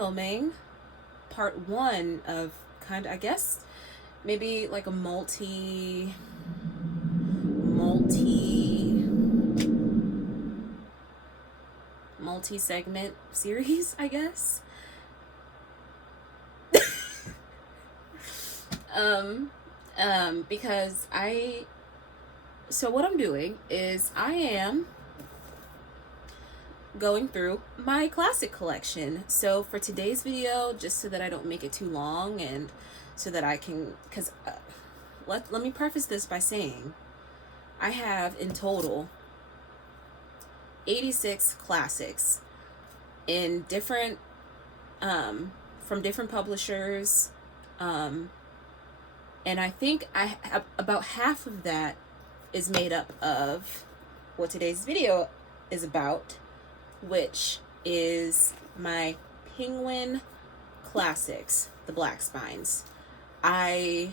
filming part one of kind of, I guess, maybe like a multi segment series, I guess. Because so what I'm doing is I am going through my classic collection. So for today's video, just so that I don't make it too long and so that I can, because let me preface this by saying I have in total 86 classics in different from different publishers, and I think I have about half of that is made up of what today's video is about, which is my Penguin classics, the Black Spines. I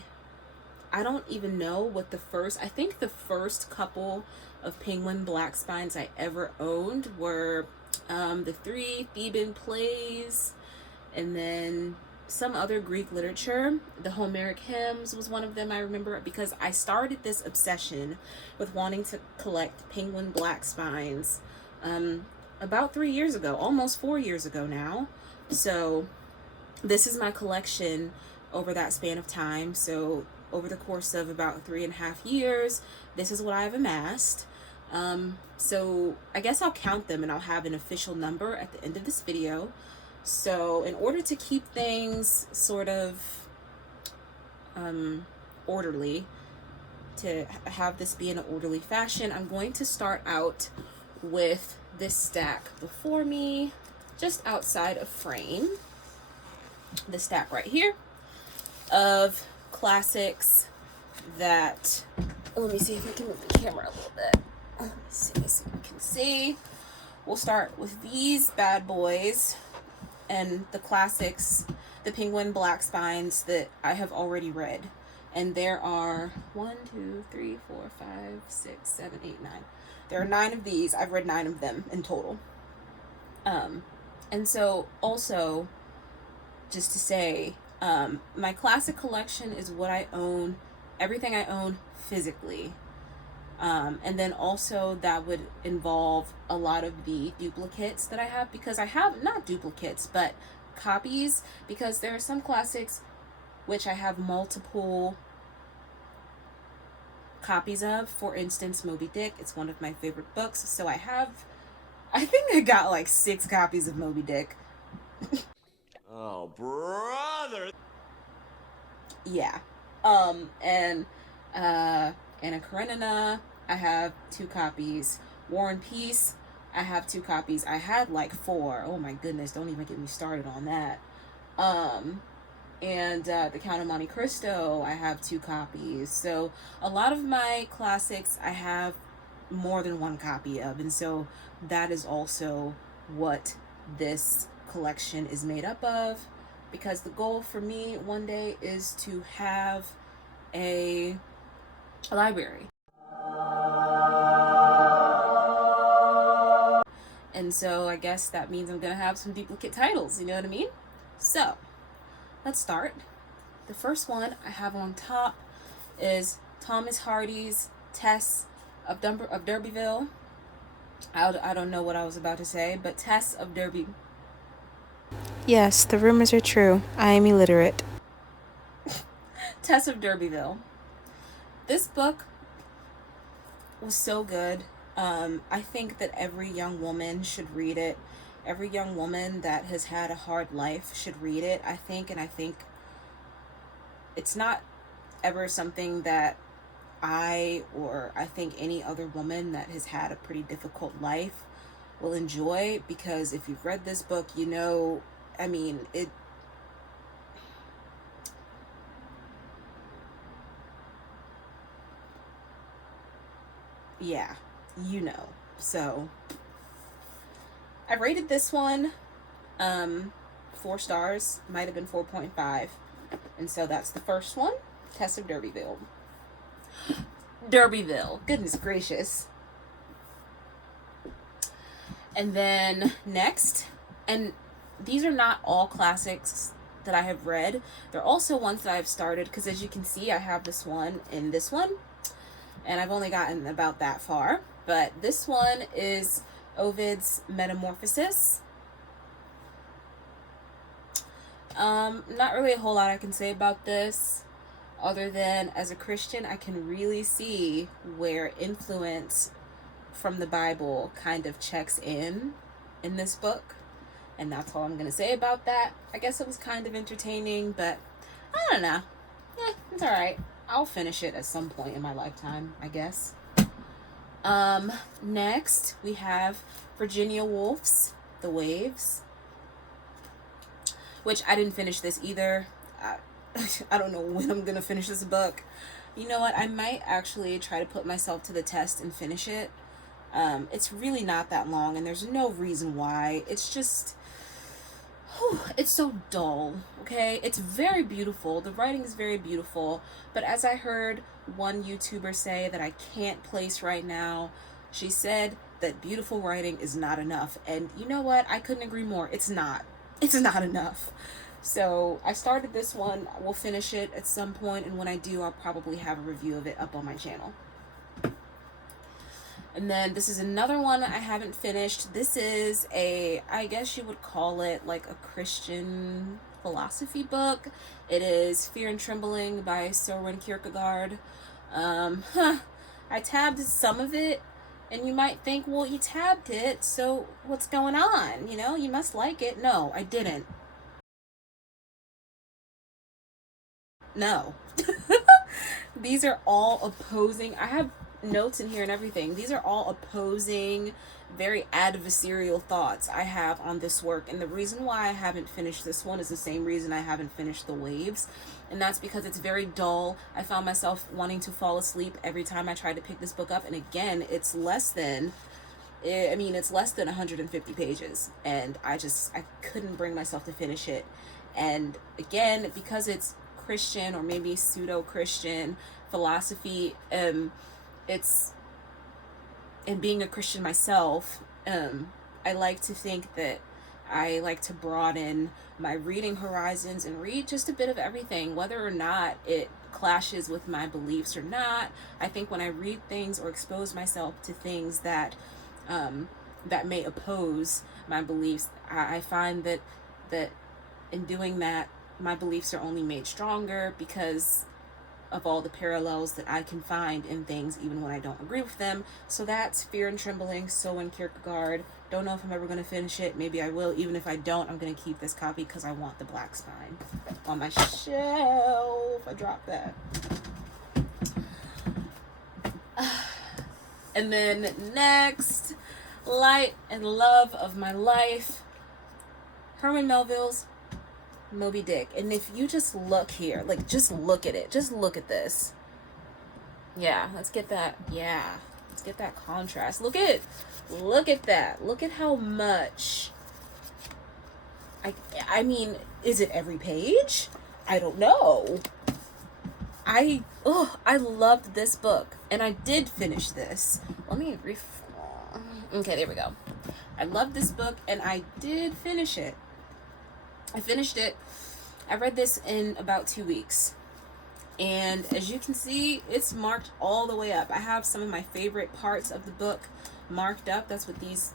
don't even know what I think the first couple of Penguin Black Spines I ever owned were the 3 Theban plays, and then some other Greek literature. The Homeric hymns was one of them, I remember, because I started this obsession with wanting to collect Penguin Black Spines about 3 years ago, almost 4 years ago now. So this is my collection over that span of time. So over the course of about 3.5 years, this is what I've amassed. So I guess I'll count them and I'll have an official number at the end of this video. So in order to keep things sort of orderly, to have this be in an orderly fashion, I'm going to start out with this stack before me, just outside of frame. This stack right here of classics that, let me see if I can move the camera a little bit. Let me see so you can see. We'll start with these bad boys and the classics, the Penguin Black Spines that I have already read. And there are 1, 2, 3, 4, 5, 6, 7, 8, 9. There are 9 of these. I've read 9 of them in total. And so also, just to say, my classic collection is what I own, everything I own physically. And then also that would involve a lot of the duplicates that I have, because I have, not duplicates, but copies, because there are some classics which I have multiple copies of. For instance, Moby Dick, it's one of my favorite books, so I think I got like 6 copies of Moby Dick. Oh, brother! Yeah. And Anna Karenina, I have 2 copies. War and Peace, I have 2 copies. I had like 4. Oh my goodness, don't even get me started on that. And The Count of Monte Cristo, I have 2 copies. So a lot of my classics I have more than 1 copy of, and so that is also what this collection is made up of, because the goal for me one day is to have a library. And so I guess that means I'm gonna have some duplicate titles, you know what I mean? So let's start. The first one I have on top is Thomas Hardy's Tess of D'Urberville. I don't know what I was about to say, but Tess of Derby. Yes, the rumors are true. I am illiterate. Tess of D'Urberville. This book was so good. I think that every young woman should read it. Every young woman that has had a hard life should read it, I think. And I think it's not ever something that I think any other woman that has had a pretty difficult life will enjoy, because if you've read this book, you know, I mean, yeah, you know. So I rated this one 4 stars, might have been 4.5, and so that's the first one, Tess of D'Urberville. Goodness gracious. And then next, and these are not all classics that I have read. They're also ones that I've started, because as you can see, I have this one and this one, and I've only gotten about that far. But this one is Ovid's Metamorphosis. Not really a whole lot I can say about this, other than as a Christian, I can really see where influence from the Bible kind of checks in this book. And that's all I'm going to say about that. I guess it was kind of entertaining, but I don't know. It's alright. I'll finish it at some point in my lifetime, I guess. Next, we have Virginia Woolf's The Waves, which I didn't finish this either. I don't know when I'm going to finish this book. You know what? I might actually try to put myself to the test and finish it. It's really not that long, and there's no reason why. It's just... it's so dull, okay? It's very beautiful. The writing is very beautiful. But as I heard one YouTuber say that I can't place right now, she said that beautiful writing is not enough. And you know what? I couldn't agree more. It's not. It's not enough. So I started this one. We'll finish it at some point, and when I do, I'll probably have a review of it up on my channel. And then this is another one I haven't finished. This is I guess you would call it like a Christian philosophy book. It is Fear and Trembling by Søren Kierkegaard. I tabbed some of it, and you might think, well, you tabbed it, so what's going on? You know, you must like it. No, I didn't. No. These are all opposing. I have notes in here and everything. These are all opposing, very adversarial thoughts I have on this work. And the reason why I haven't finished this one is the same reason I haven't finished The Waves. And that's because it's very dull. I found myself wanting to fall asleep every time I tried to pick this book up. And again, it's less than 150 pages. And I couldn't bring myself to finish it. And again, because it's Christian or maybe pseudo-Christian philosophy, it's, and being a Christian myself, I like to think that I like to broaden my reading horizons and read just a bit of everything, whether or not it clashes with my beliefs or not. I think when I read things or expose myself to things that that may oppose my beliefs, I find that in doing that, my beliefs are only made stronger because of all the parallels that I can find in things even when I don't agree with them. So that's Fear and Trembling, Søren Kierkegaard. Don't know if I'm ever going to finish it. Maybe I will. Even if I don't, I'm going to keep this copy because I want the black spine on my shelf. I dropped that. And then next, Light and Love of My Life, Herman Melville's Moby Dick. And if you just look here, like, just look at it, just look at this. Yeah, let's get that. Yeah, let's get that contrast. Look at that. Look at how much. I mean, is it every page? I don't know. I loved this book, and I did finish this. Let me okay, there we go. I loved this book, and I did finish it. I finished it. I read this in about 2 weeks. And as you can see, it's marked all the way up. I have some of my favorite parts of the book marked up. That's what these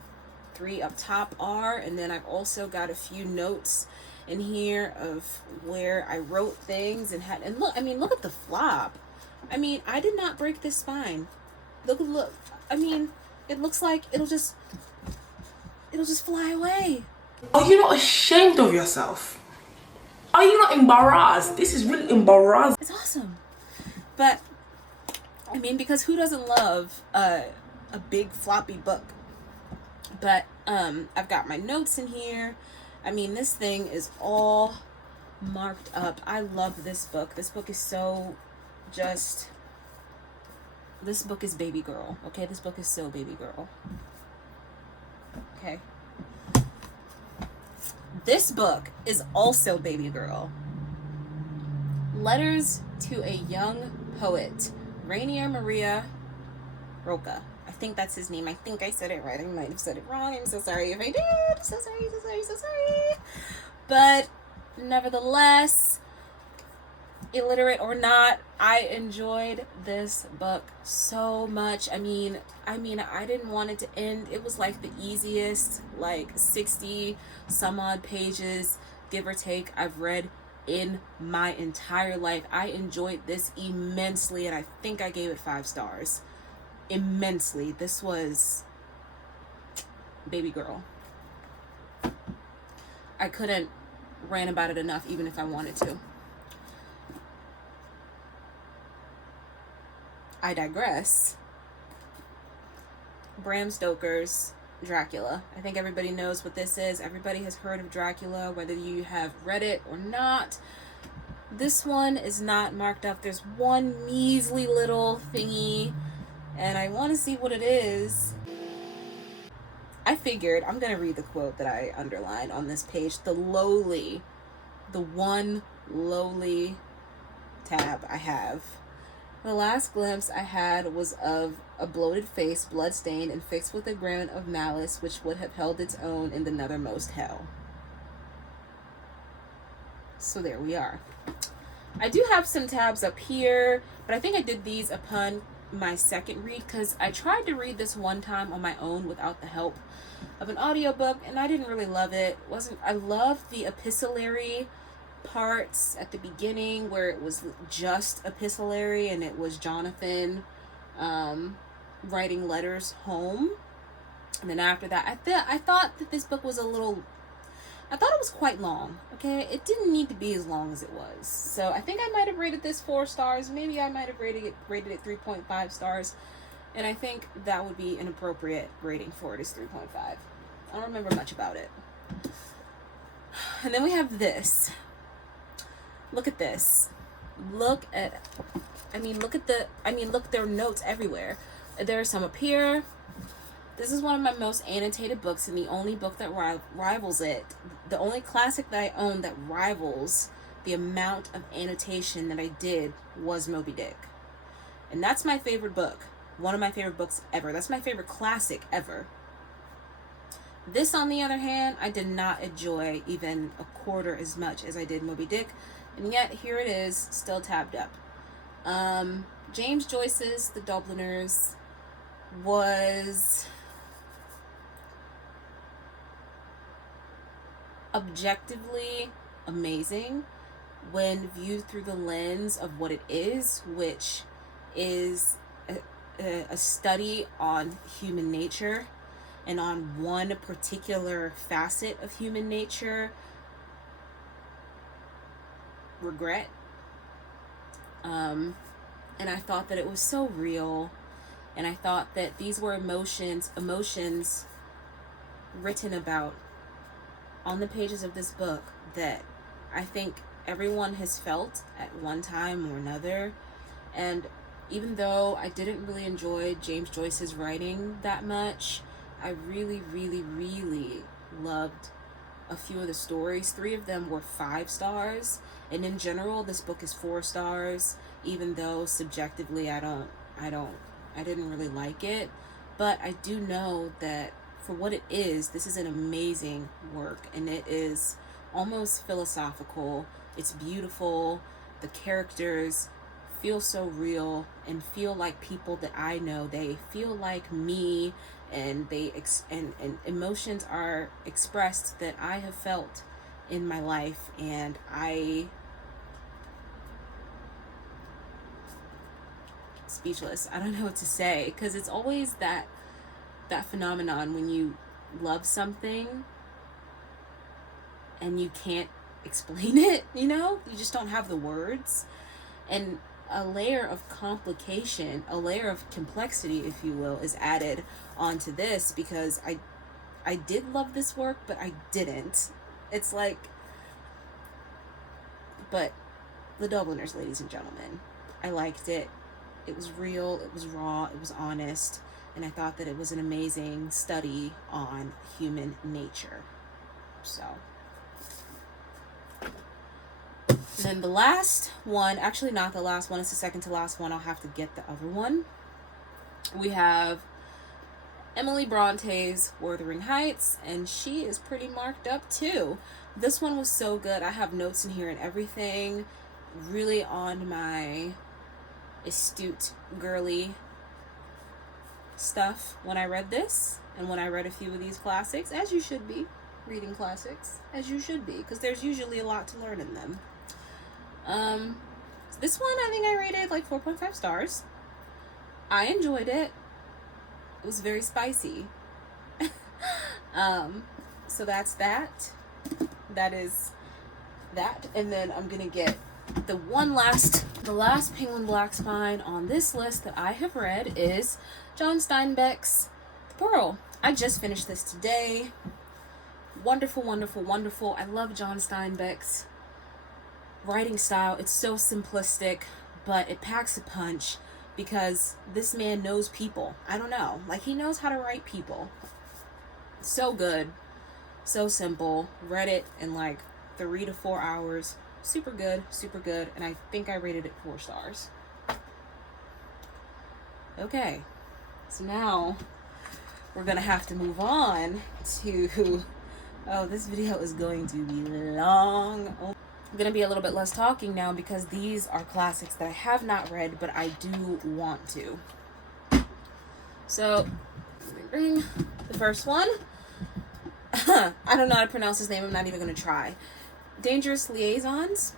3 up top are. And then I've also got a few notes in here of where I wrote things and look, I mean, look at the flop. I mean, I did not break this spine. Look. I mean, it looks like it'll just fly away. Are you not ashamed of yourself? Are you not embarrassed? This is really embarrassing. It's awesome. But, I mean, because who doesn't love a big floppy book? But, I've got my notes in here. I mean, this thing is all marked up. I love this book. This book is so just... This book is baby girl, okay? This book is so baby girl. Okay. This book is also baby girl. Letters to a Young Poet, Rainier Maria Roca. think that's his name. I think I said it right. I might have said it wrong. I'm so sorry if I did. So sorry, so sorry, so sorry. But nevertheless, illiterate or not, I enjoyed this book so much. I mean, I didn't want it to end. It was like the easiest, like 60 some odd pages, give or take, I've read in my entire life. I enjoyed this immensely, and I think I gave it 5 stars. Immensely. This was baby girl. I couldn't rant about it enough, even if I wanted to. I digress. Bram Stoker's Dracula. I think everybody knows what this is. Everybody has heard of Dracula, whether you have read it or not. This one is not marked up. There's one measly little thingy, and I want to see what it is. I figured I'm going to read the quote that I underlined on this page. The one lowly tab I have. The last glimpse I had was of a bloated face, blood-stained and fixed with a grin of malice which would have held its own in the nethermost hell. So there we are. I do have some tabs up here, but I think I did these upon my second read, because I tried to read this one time on my own without the help of an audiobook, and I didn't really love it. I loved the epistolary parts at the beginning where it was just epistolary and it was Jonathan writing letters home, and then after that I thought that this book was I thought it was quite long. Okay, it didn't need to be as long as it was. So I think I might have rated this 4 stars. Maybe I might have rated it 3.5 stars, and I think that would be an appropriate rating for it, is 3.5. I don't remember much about it. And then we have this. Look at this. Look, there are notes everywhere. There are some up here. This is one of my most annotated books, and the only book that rivals it. The only classic that I own that rivals the amount of annotation that I did was Moby Dick. And that's my favorite book. One of my favorite books ever. That's my favorite classic ever. This, on the other hand, I did not enjoy even a quarter as much as I did Moby Dick. And yet, here it is, still tabbed up. James Joyce's The Dubliners was objectively amazing when viewed through the lens of what it is, which is a study on human nature and on one particular facet of human nature, regret. And I thought that it was so real, and I thought that these were emotions written about on the pages of this book that I think everyone has felt at one time or another. And even though I didn't really enjoy James Joyce's writing that much, I really, really, really loved a few of the stories. 3 of them were 5 stars, and in general this book is 4 stars, even though subjectively I didn't really like it. But I do know that for what it is, this is an amazing work, and it is almost philosophical. It's beautiful. The characters feel so real and feel like people that I know. They feel like me, and and emotions are expressed that I have felt in my life, and speechless. I don't know what to say, because it's always that phenomenon when you love something and you can't explain it, you just don't have the words. And a layer of complication, a layer of complexity, if you will, is added onto this, because I did love this work, but I didn't. It's like, but The Dubliners, ladies and gentlemen, I liked it. It was real, it was raw, it was honest, and I thought that it was an amazing study on human nature. So, and then the last one, actually not the last one, it's the second to last one. I'll have to get the other one. We have Emily Bronte's Wuthering Heights, and she is pretty marked up too. This one was so good. I have notes in here and everything. Really on my astute girly stuff when I read this, and when I read a few of these classics, as you should be reading classics, as you should be, because there's usually a lot to learn in them. This one I think I rated like 4.5 stars. I enjoyed it. It was very spicy. So that's that. That is that. And then I'm gonna get the last Penguin Black Spine on this list that I have read is John Steinbeck's The Pearl. I just finished this today. Wonderful, wonderful, wonderful. I love John Steinbeck's writing style. It's so simplistic, but it packs a punch because this man knows people. I don't know. Like, he knows how to write people. So good. So simple. Read it in like 3 to 4 hours. Super good, super good. And I think I rated it 4 stars. Okay. So now we're going to have to move on to... Oh, this video is going to be long. Oh. I'm going to be a little bit less talking now because these are classics that I have not read, but I do want to. So, let me bring the first one. I don't know how to pronounce his name. I'm not even going to try. Dangerous Liaisons.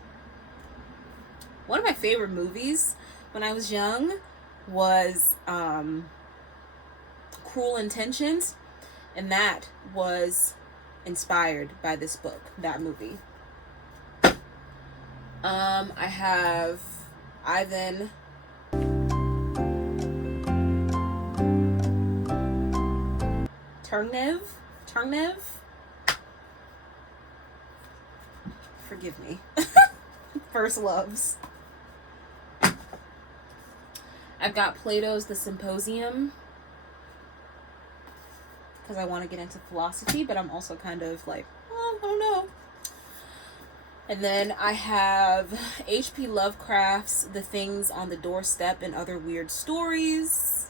One of my favorite movies when I was young was Cruel Intentions, and that was inspired by this book, that movie. I have Ivan Turgenev. Forgive me. First Loves. I've got Plato's The Symposium, because I want to get into philosophy, but I'm also kind of like, oh, I don't know. And then I have H.P. Lovecraft's The Things on the Doorstep and Other Weird Stories,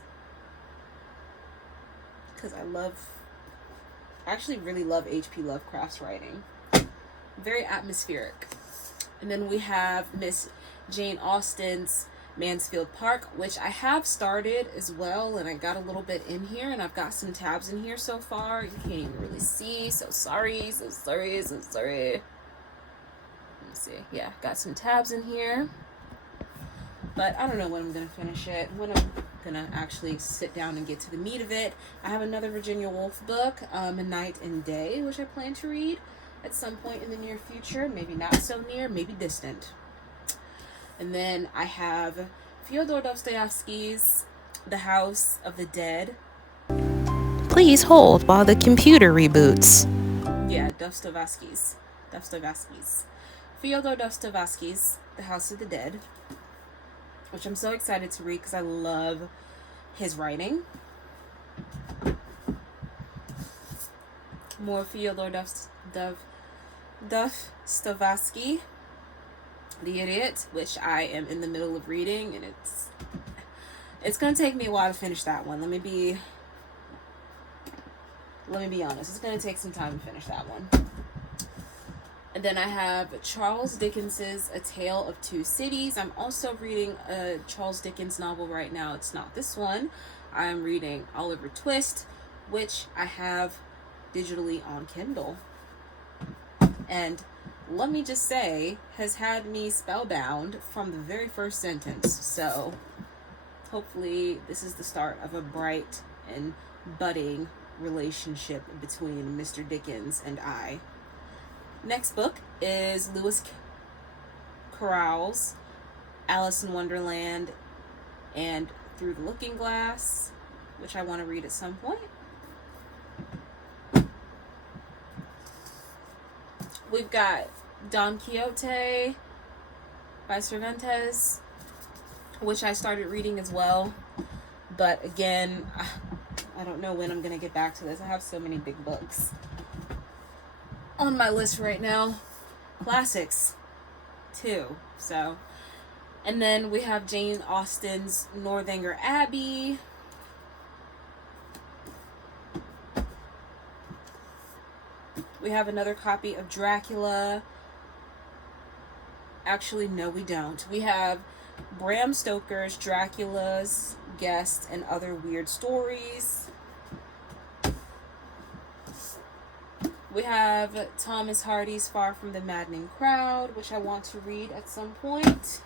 because I actually really love H.P. Lovecraft's writing. Very atmospheric. And then we have Miss Jane Austen's Mansfield Park, which I have started as well, and I got a little bit in here, and I've got some tabs in here so far. You can't even really see, so sorry. Let me see. Yeah, got some tabs in here, but I don't know when I'm gonna finish it, when I'm gonna actually sit down and get to the meat of it. I have another Virginia Woolf book, A Night and Day, which I plan to read at some point in the near future. Maybe not so near, maybe distant. And then I have Fyodor Dostoevsky's The House of the Dead. Please hold while the computer reboots. Yeah, Dostoevsky's. Fyodor Dostoevsky's The House of the Dead, which I'm so excited to read because I love his writing. More Fyodor Dostoevsky, The Idiot, which I am in the middle of reading, and it's gonna take me a while to finish that one. Let me be honest. It's gonna take some time to finish that one. And then I have Charles Dickens's A Tale of Two Cities. I'm also reading a Charles Dickens novel right now. It's not this one. I'm reading Oliver Twist, which I have digitally on Kindle. And let me just say, has had me spellbound from the very first sentence. So hopefully this is the start of a bright and budding relationship between Mr. Dickens and I. Next book is Lewis Carroll's Alice in Wonderland and Through the Looking Glass, which I want to read at some point. We've got Don Quixote by Cervantes, which I started reading as well. But again, I don't know when I'm going to get back to this. I have so many big books on my list right now. Classics, too. So, and then we have Jane Austen's Northanger Abbey. We have another copy of Dracula. Actually, no, we don't. We have Bram Stoker's Dracula's Guest and Other Weird Stories. We have Thomas Hardy's Far from the Maddening Crowd, which I want to read at some point.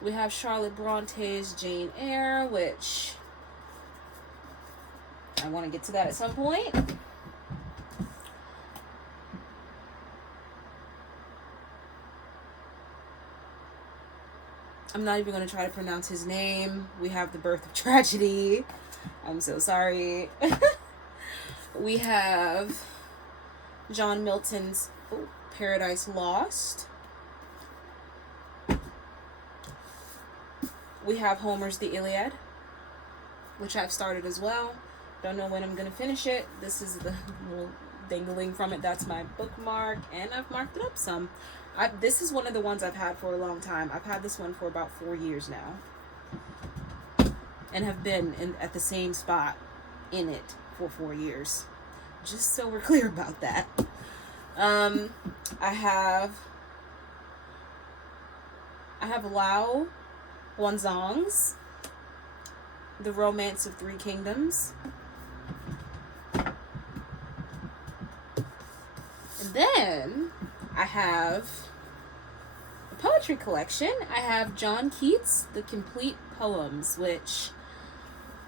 We have Charlotte Bronte's Jane Eyre, which I want to get to that at some point. I'm not even going to try to pronounce his name. We have The Birth of Tragedy. I'm so sorry. We have John Milton's Paradise Lost. We have Homer's The Iliad, which I've started as well. Don't know when I'm going to finish it. This is the little dangling from it. That's my bookmark, and I've marked it up some. This is one of the ones I've had for a long time. I've had this one for about 4 years now, and have been at the same spot in it for 4 years. Just so we're clear about that. I have Lao Guanzong's The Romance of Three Kingdoms. And then I have a poetry collection. I have John Keats' The Complete Poems, which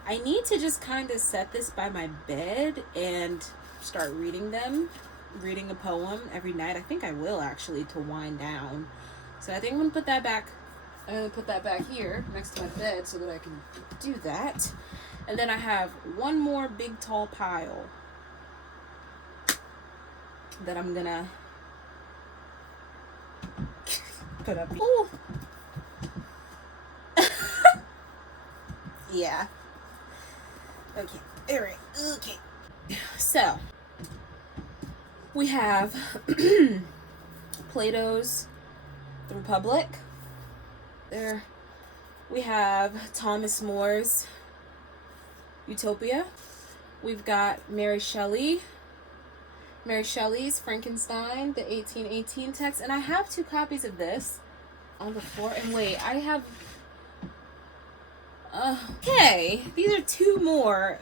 I need to just kind of set this by my bed and start reading them. Reading a poem every night. I think I will, actually, to wind down. So I think I'm going to put that back. I'm going to put that back here next to my bed so that I can do that. And then I have one more big tall pile that I'm going to put up. Ooh. Yeah. Okay. All right. Okay. So, we have Plato's The Republic. There. We have Thomas More's Utopia. We've got Mary Shelley's Frankenstein, the 1818 text. And I have 2 copies of this on the floor. And wait, I have... okay, these are 2 more.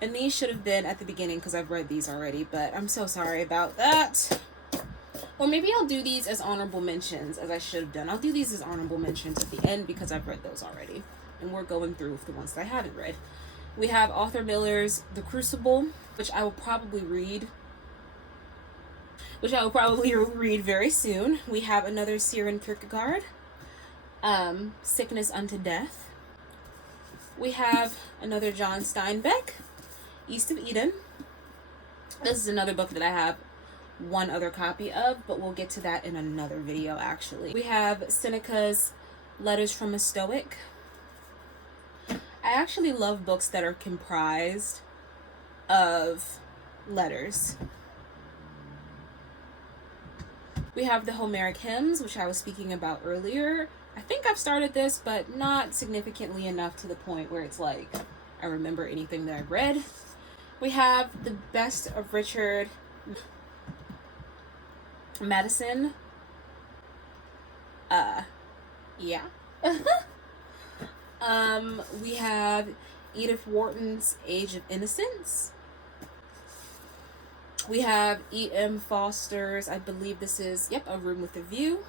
And these should have been at the beginning because I've read these already. But I'm so sorry about that. Or maybe I'll do these as honorable mentions, as I should have done. I'll do these as honorable mentions at the end because I've read those already. And we're going through the ones that I haven't read. We have Arthur Miller's The Crucible, which I will probably read. Very soon. We have another Søren Kierkegaard, Sickness Unto Death. We have another John Steinbeck, East of Eden. This is another book that I have one other copy of, but we'll get to that in another video, actually. We have Seneca's Letters from a Stoic. I actually love books that are comprised of letters. We have the Homeric Hymns, which I was speaking about earlier. I think I've started this, but not significantly enough to the point where it's like I remember anything that I read. We have The Best of Richard Madison. Yeah. We have Edith Wharton's Age of Innocence. We have E.M. Foster's, I believe this is, A Room with a View.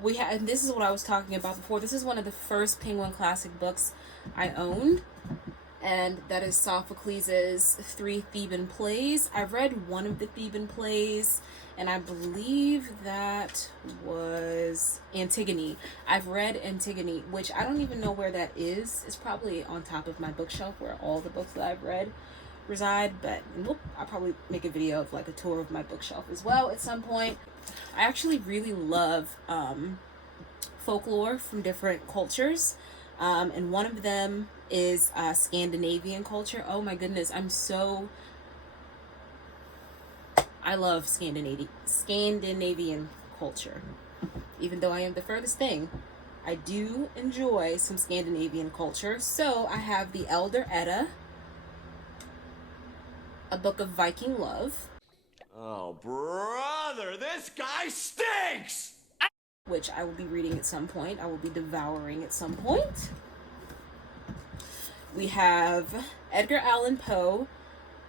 We have, and this is what I was talking about before. This is one of the first Penguin Classic books I owned, and that is Sophocles' 3 Theban plays. I read one of the Theban plays, and I believe that was Antigone. I've read Antigone, which I don't even know where that is. It's probably on top of my bookshelf where all the books that I've read reside, but I'll probably make a video of like a tour of my bookshelf as well at some point. I actually really love folklore from different cultures, and one of them is Scandinavian culture. Oh my goodness, I love Scandinavian culture. Even though I am the furthest thing, I do enjoy some Scandinavian culture. So I have the Elder Edda, A Book of Viking Love, Oh, brother, this guy stinks! which I will be reading at some point. I will be devouring at some point. We have Edgar Allan Poe,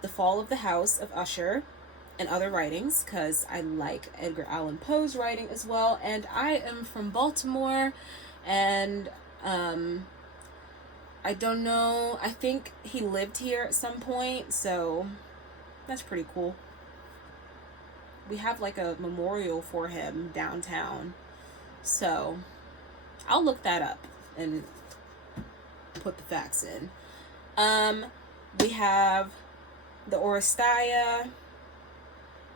The Fall of the House of Usher, and other writings, because I like Edgar Allan Poe's writing as well. And I am from Baltimore, and I don't know, I think he lived here at some point, so that's pretty cool. We have like a memorial for him downtown, so I'll look that up and put the facts in. We have the Oresteia.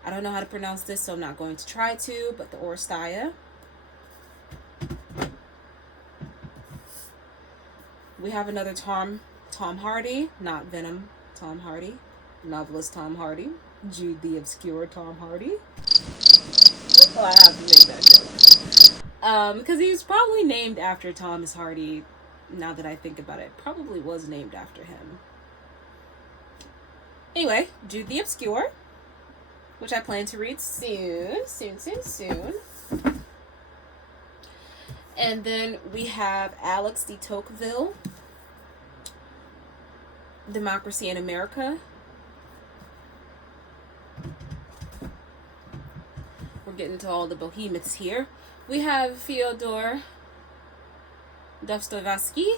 I don't know how to pronounce this, so I'm not going to try to, but the Oresteia. We have another Tom Hardy, not Venom Tom Hardy, novelist Tom Hardy, Jude the Obscure Tom Hardy. Well, I have to make that joke. Because he was probably named after Thomas Hardy, now that I think about it. Probably was named after him. Anyway, Jude the Obscure, which I plan to read soon. And then we have Alex de Tocqueville, Democracy in America. We're getting to all the behemoths here. We have Fyodor Dostoevsky,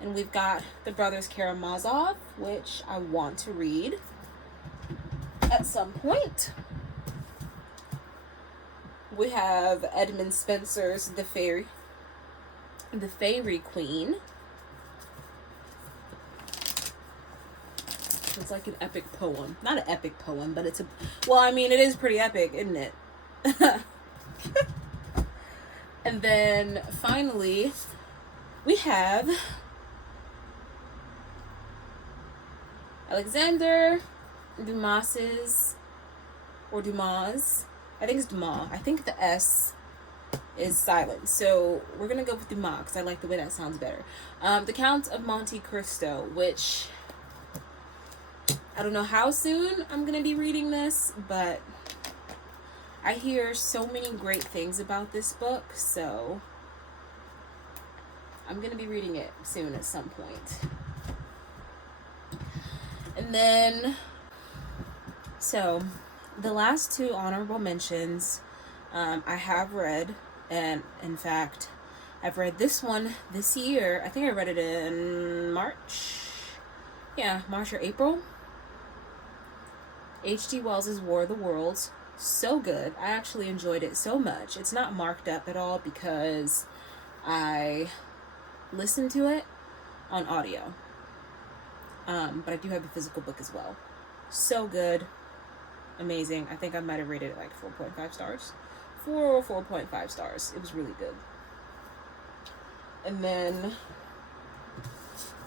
and we've got the Brothers Karamazov, which I want to read at some point. We have Edmund Spenser's The Fairy Queen. It's like an epic poem. Not an epic poem, but it's a... Well, I mean, it is pretty epic, isn't it? And then, finally, we have Alexander Dumas's... Or Dumas. I think it's Dumas. I think the S is silent. So, we're going to go with Dumas, because I like the way that sounds better. The Count of Monte Cristo, which... I don't know how soon I'm going to be reading this, but I hear so many great things about this book, so I'm going to be reading it soon at some point. And then, so the last two honorable mentions I have read, and in fact, I've read this one this year. I think I read it in March. Yeah, March or April. H.G. Wells's War of the Worlds. So good. I actually enjoyed it so much. It's not marked up at all because I listened to it on audio. But I do have the physical book as well. So good. Amazing. I think I might have rated it like 4.5 stars. 4 or 4.5 stars. It was really good. And then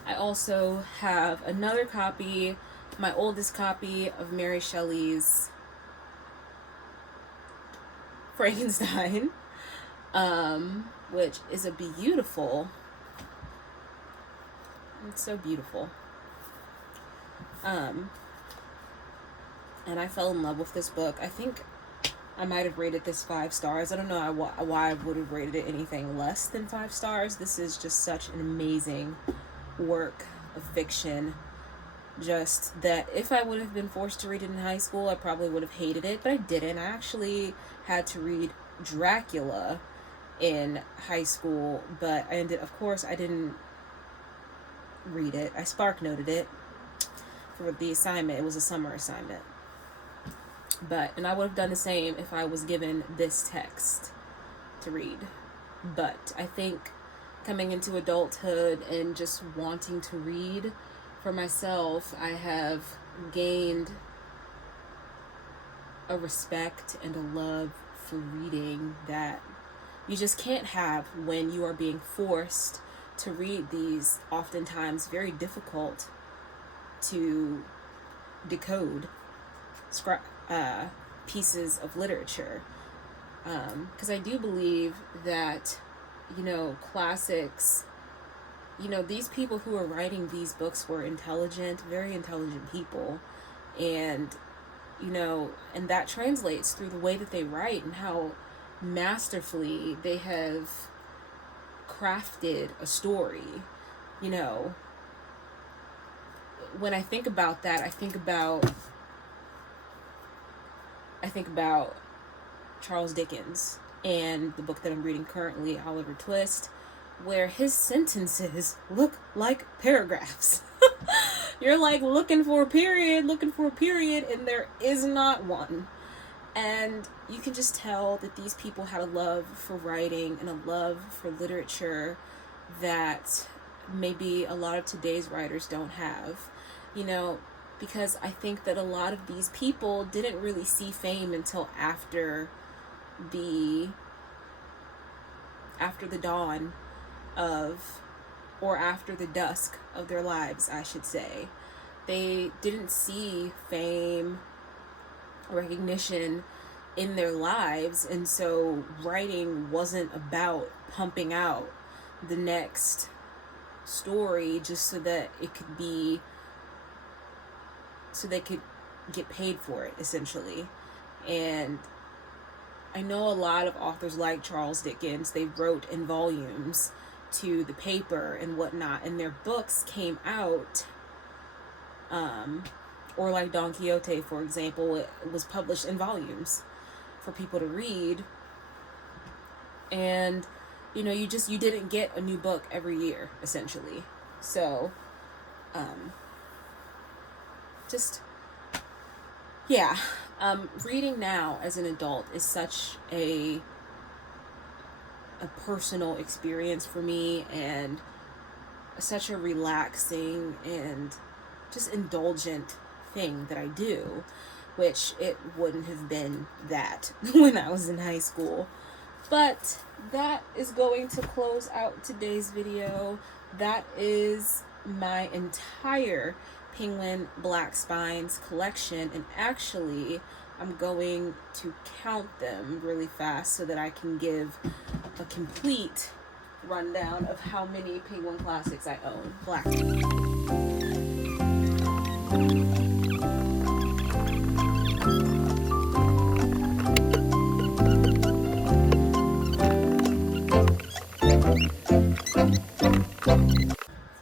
I also have another copy, my oldest copy of Mary Shelley's Frankenstein, which is a beautiful, it's so beautiful. And I fell in love with this book. I think I might have rated this 5 stars. I don't know why I would have rated it anything less than 5 stars. This is just such an amazing work of fiction. Just that if I would have been forced to read it in high school, I probably would have hated it, but I didn't. I actually had to read Dracula in high school, but I didn't read it. I spark noted it for the assignment. It was a summer assignment. And I would have done the same if I was given this text to read. But I think coming into adulthood and just wanting to read for myself, I have gained a respect and a love for reading that you just can't have when you are being forced to read these oftentimes very difficult to decode pieces of literature. Because I do believe that, classics, these people who are writing these books were intelligent, very intelligent people. And, you know, and that translates through the way that they write and how masterfully they have crafted a story. You know, when I think about that, I think about Charles Dickens and the book that I'm reading currently, Oliver Twist, where his sentences look like paragraphs. You're like looking for a period, and there is not one. And you can just tell that these people had a love for writing and a love for literature that maybe a lot of today's writers don't have. You know, because I think that a lot of these people didn't really see fame until after the dawn of, or after the dusk of their lives, I should say. They didn't see fame, recognition in their lives, and so writing wasn't about pumping out the next story just so that it could be, so they could get paid for it, essentially. And I know a lot of authors like Charles Dickens, they wrote in volumes to the paper and whatnot, and their books came out, or like Don Quixote, for example, it was published in volumes for people to read. And, you know, you didn't get a new book every year, essentially. So, reading now as an adult is such a personal experience for me, and such a relaxing and just indulgent thing that I do, which it wouldn't have been that when I was in high school. But that is going to close out today's video. That is my entire Penguin Black Spines collection, and actually I'm going to count them really fast so that I can give a complete rundown of how many Penguin classics I own. Black.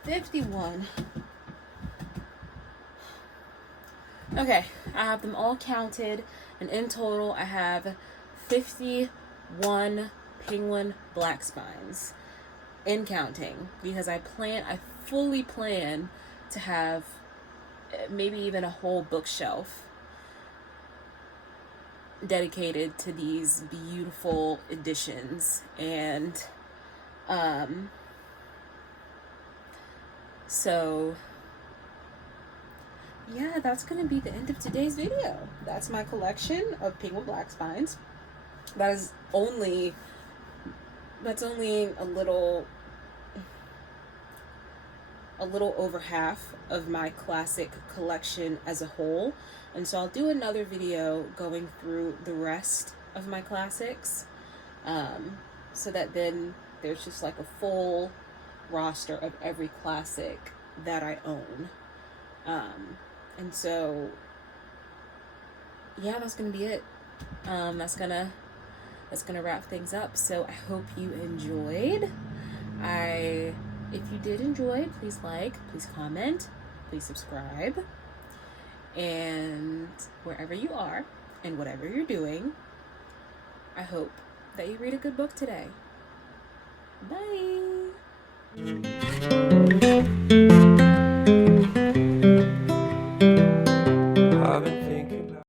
$51. Okay, I have them all counted, and in total I have 51 Penguin Black Spines in counting, because I fully plan to have maybe even a whole bookshelf dedicated to these beautiful editions. And so yeah, that's gonna be the end of today's video. That's my collection of Penguin Black Spines. That's only a little over half of my classic collection as a whole. And so I'll do another video going through the rest of my classics, so that then there's just like a full roster of every classic that I own. And so yeah, that's gonna be it. That's gonna wrap things up. So I hope you enjoyed. If you did enjoy, please like, please comment, please subscribe. And wherever you are and whatever you're doing, I hope that you read a good book today. Bye.